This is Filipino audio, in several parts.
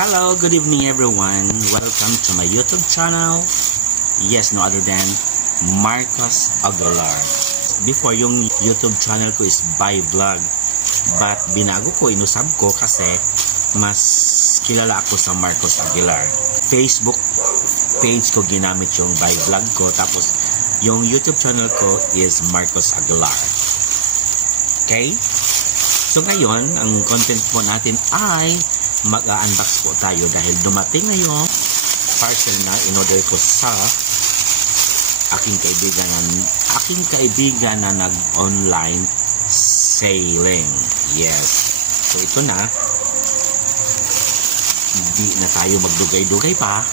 Hello, good evening everyone. Welcome to my YouTube channel. Yes, no other than Marcos Aguilar. Before, yung YouTube channel ko is By Vlog. But binago ko, inusab ko kasi mas kilala ako sa Marcos Aguilar. Facebook page ko ginamit yung By Vlog ko. Tapos yung YouTube channel ko is Marcos Aguilar. Okay? So ngayon, ang content po natin ay mag-unbox po tayo dahil dumating na yung parcel na in-order ko sa aking kaibigan na nag-online selling. Yes. So ito na. Hindi na tayo magdugay-dugay pa.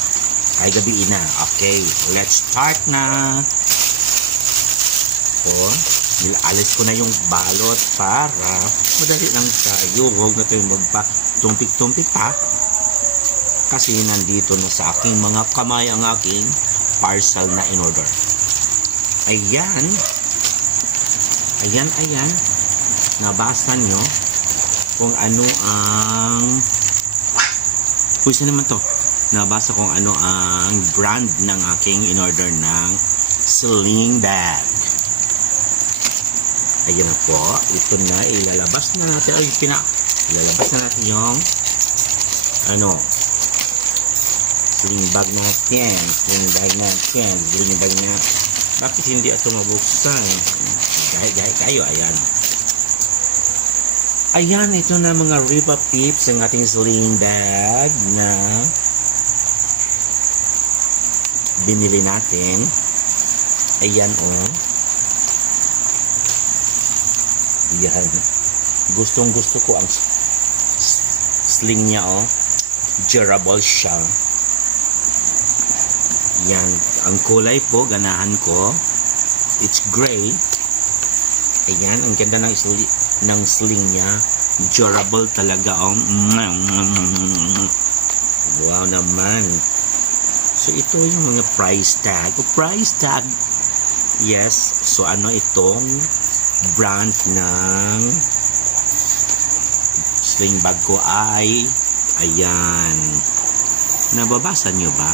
Ay gabi na. Okay. Let's start na. Nilalis ko na yung balot para madali lang tayo. Huwag na tayo magpa-tumpik-tumpik pa. Kasi nandito na sa aking mga kamay ang aking parcel na in-order. Ayan. Ayan. Nabasa nyo kung ano ang... Puwisa naman to. Nabasa kung ano ang brand ng aking in-order ng sling bag. Ayan na po. Ito na. Ilalabas na natin. Ilalabas na natin yung sling bag natin. Sling bag natin. Bakit hindi ito mabuksan? Gaya kayo. Ayan. Ayan. Ito na mga Ripa Pips ang ating sling bag na binili natin. Ayan Yan. Gustong-gusto ko ang sling niya durable siya. Yan. Ang kulay po, ganahan ko. It's gray. Ayan. Ang ganda ng sling niya. Durable talaga. Wow naman. So, ito yung mga price tag. Price tag. Yes. So, ano itong brand ng sling bag ko ay ayan. Nababasa nyo ba?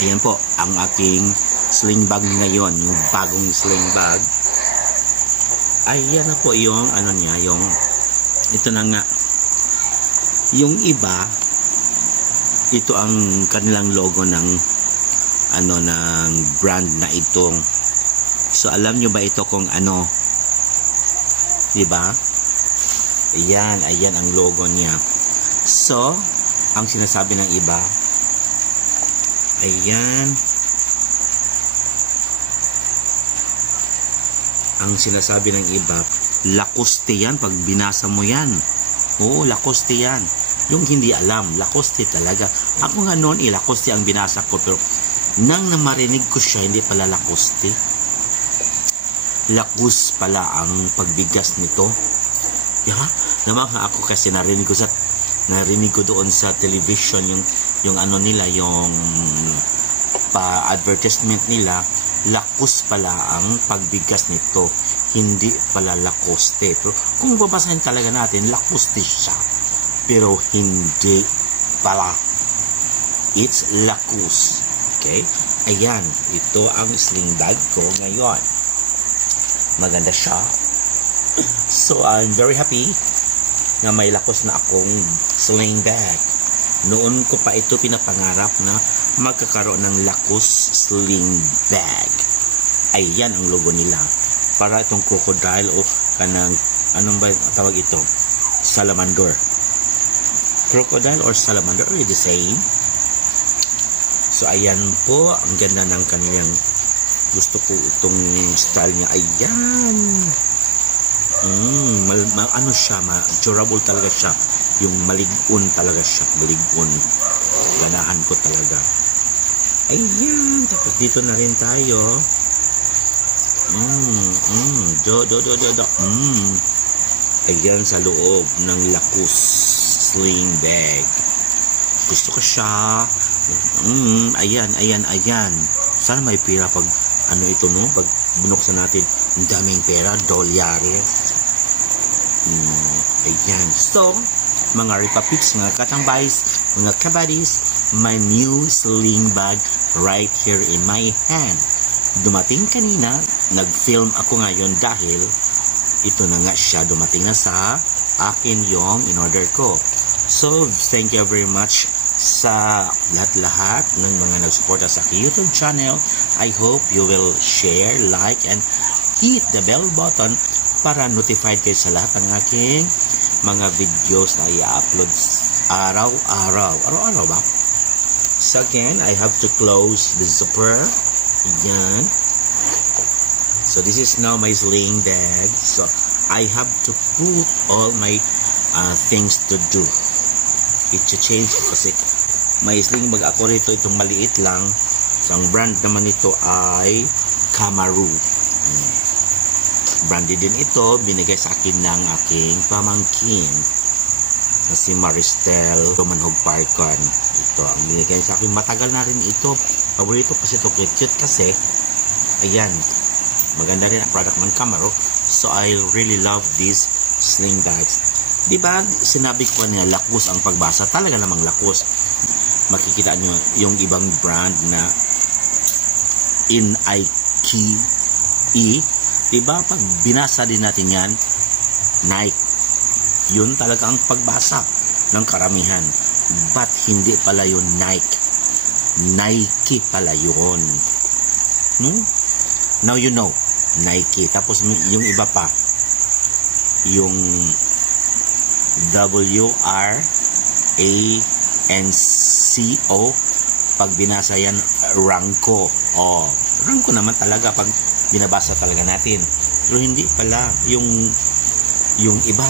Ayan po ang aking sling bag ngayon, yung bagong sling bag. Ayan na po yung yung ito na nga. Yung iba, ito ang kanilang logo ng ng brand na itong. So, alam nyo ba ito kung ano? Diba? Ayan ang logo niya. So, ang sinasabi ng iba, ayan. Ang sinasabi ng iba, Lacoste yan pag binasa mo yan. Oo, Lacoste yan. Yung hindi alam, Lacoste talaga. Ako nga noon, Lacoste ang binasa ko. Pero, nang namarinig ko siya, hindi pala Lacoste. Lacus pala ang pagbigas nito. Namangha ako kasi narinig ko doon sa television yung nila, yung pa-advertisement nila. Lacus pala ang pagbigas nito, hindi pala Lacoste. Pero kung babasahin talaga natin, Lacoste siya. Pero hindi pala. It's Lacus. Okay? Ayan, ito ang sling bag ko ngayon. Maganda siya. So, I'm very happy na may lakos na akong sling bag. Noon ko pa ito pinapangarap na magkakaroon ng lakos sling bag. Ayan ang logo nila. Para itong crocodile o kanang, anong ba tawag ito? Salamander. Crocodile or salamander are the same. So, ayan po. Ang ganda ng kanilang. Gusto ko itong style niya. Ayan. Siya, durable talaga siya. Yung maligon talaga siya. Maligon. Ganahan ko talaga. Ayan. Tapos dito na rin tayo. Ayan sa loob ng Lacus sling bag. Gusto ko siya. Ayan. Sana may pira pag ito pag binuksan natin, ang daming pera, $. Ayan. So, mga Ripa Pips, mga katambays, mga kabadis, my new sling bag right here in my hand. Dumating kanina, nag-film ako ngayon dahil ito na nga siya, dumating na sa akin yung in-order ko. So, thank you very much sa lahat-lahat ng mga nagsuporta sa aking YouTube channel. I hope you will share, like, and hit the bell button para notified kayo sa lahat ng aking mga videos na i-upload araw-araw. Araw-araw ba? So again, I have to close the zipper. Yan. So this is now my sling bag. So I have to put all my things to do. I-change ko kasi may sling bag ako rito. Itong maliit lang. So ang brand naman nito ay Kamaru. Branded din ito. Binigay sa akin ng aking pamangkin na si Maristel Manhog Parkon. Ito ang binigay sa akin. Matagal na rin ito. Paborito kasi ito. Cute kasi. Ayan. Maganda rin ang product ng Kamaru. So I really love these sling bags. Diba, sinabi ko niya, lakus ang pagbasa. Talaga namang lakus. Makikita nyo yung ibang brand na Nike. Diba, pag binasa din natin yan, Nike. Yun talaga ang pagbasa ng karamihan. But hindi pala yun Nike. Nike pala yun. Now you know. Nike. Tapos yung iba pa, yung WRANCO, pag binasa yan, Ranko. Ranko naman talaga pag binabasa talaga natin. Pero hindi pala yung iba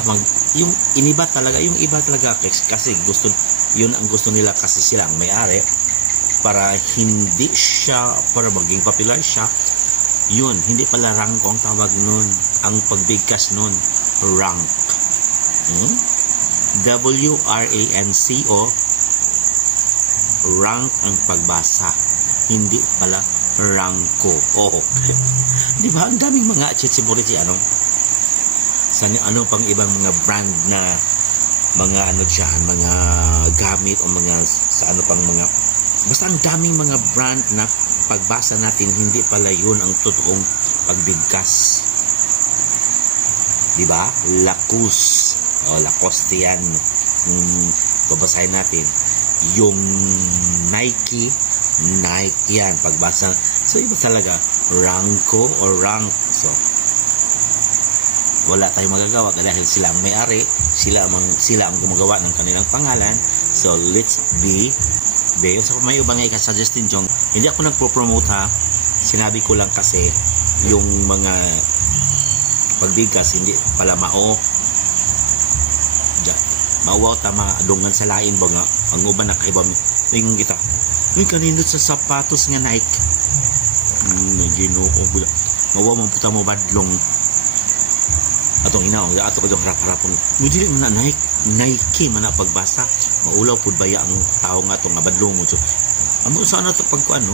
yung iniba talaga, yung iba talaga kasi gusto, yun ang gusto nila kasi sila ang may-ari para hindi siya, para maging popular siya. Yun, hindi pala rank ang tawag nun. Ang pagbigkas nun, rank. WRANCO, rank ang pagbasa. Hindi pala ranko. Di ba? Ang daming mga chichiburiti, ano pang ibang mga brand na mga mga gamit o mga sa ano pang mga, basta ang daming mga brand na pagbasa natin, hindi pala yun ang totoong pagbigkas. Diba? Lakus. Lacoste yan. Babasahin natin. Yung Nike yan. Pagbasa. So, iba talaga. Ranko or rank. So, wala tayong magagawa dahil sila ang may-ari. Sila ang gumagawa ng kanilang pangalan. So, let's be so may ibang i-suggestin dyan. Hindi ako nagpo-promote ha. Sinabi ko lang kasi yung mga pagbigas hindi pala mauwaw tama adungan sa lain ba nga ang uban na kaiba tingong kita. Uy, kanindot sa sapatos nga Nike. Ginoo bula. Mauwaw man puta mo badlong. Atong inaw, ato ko harap-harapon. Mudili man na Nike man na pagbasa. Maulaw pud baya ang tao nga to nga badlong mo. So, amo sa ano to pagkuan no?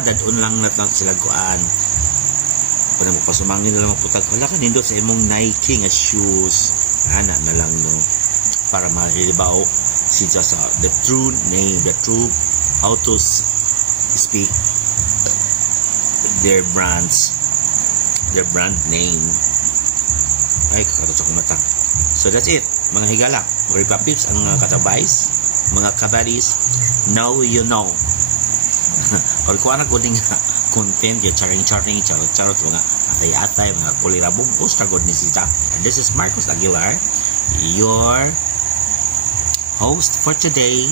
Dadon lang na sila kuan. Para mo pasumangin na lang putag. Wala ka nindot sa imong Nike nga shoes. Ana na lang no. Para mahilibaw siya sa the true name, the true how to speak their brands, their brand name. Ay, kakatusok ko mata. So that's it. Mga higala, mga ripapips, ang mga katabays, mga kabadis, now you know. Or kung anak ko din content, yung charing-charing, charot-charot, mga atay-atay, mga kulirabong, post-tragod ni Sita. And this is Marcos Aguilar, your host for today.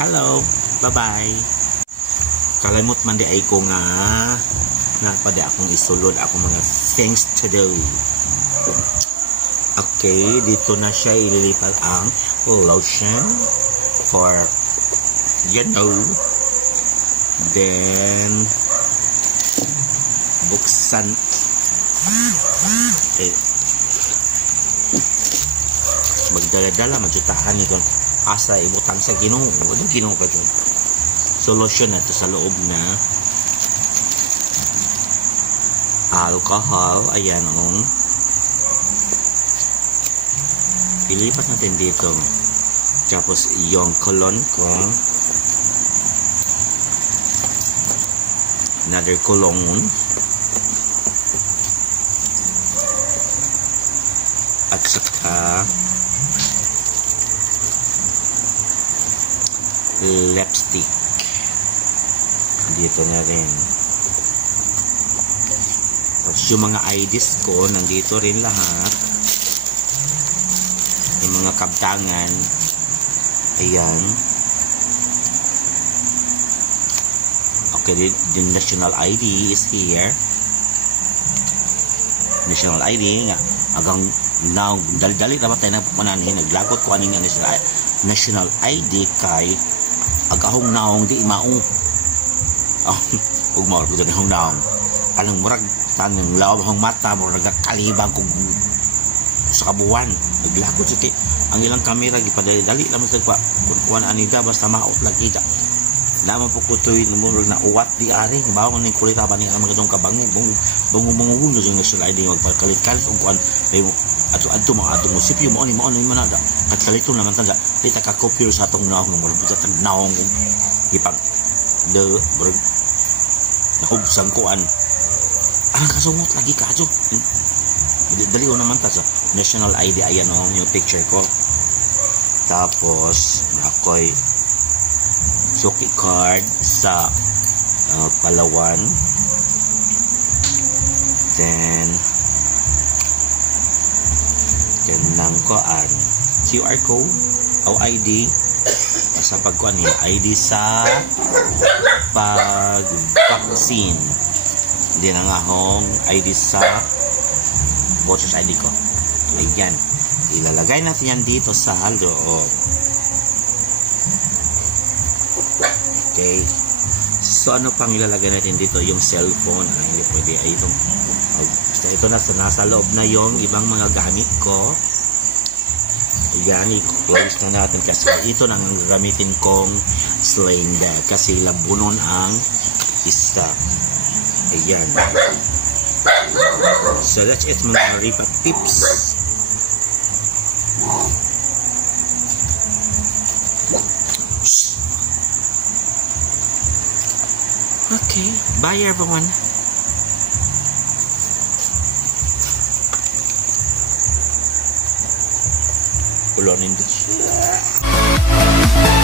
Hello, bye-bye. Kalimot man di ay ko nga napada akong isulod akong mga things to do. Okay, dito na siya ililipat ang lotion for then buksan magdala-dala madyutahan ito asa ibutang sa Ginoo. Ano Ginoo ka dyan? So lotion na ito sa loob na alcohol. Ayan ilipat natin dito. Tapos yung colon ko, another colon, at saka lipstick dito na rin. Tapos yung mga IDs ko nandito rin lahat, yung mga kabtangan, ayan. Okay, the national ID is here. National ID nga agang now dali-dali dapat tayo na punanin, naglagot ko aning national ID kay agahong naong di maong ug mao gud ang naong anong murag tanong law hong mata mo nagkalibang kung sa kabuwan naglagot sa ang ilang kamera gipadali-dali lamang sa kuan anida basta maot lagi ka naman po kutoy numero na uwat di ari bawo ning kulita ba ni ang mga kabangog bungong yung national ID magpakalit-kalit og kuan ato mga atong munisipyo mo ni manada at kalito naman tanda kita ka copy sa atong naong numero buta tag naong ipag the nakubsang kuan ang kasungot lagi ka jo dali ko naman ta sa national ID ayan yung picture ko tapos ako'y suki card sa Palawan, then ng koan QR code o ID sa pagkuan ni ID sa pag-vaccine, din ang ahong ID sa voters ID ko. Ayan, ilalagay natin yan dito sa loob. Okay. So, ano pang ilalagay natin dito? Yung cellphone. Hindi pwede. Ay, ito na. Nasa loob na yung ibang mga gamit ko. Ayan, i-close na natin. Kasi ito na ang gamitin kong sling bag. Kasi labunon ang isa. Ayan. So, that's it mga Ripa tips. Okay, bye everyone. Ulonin din siya.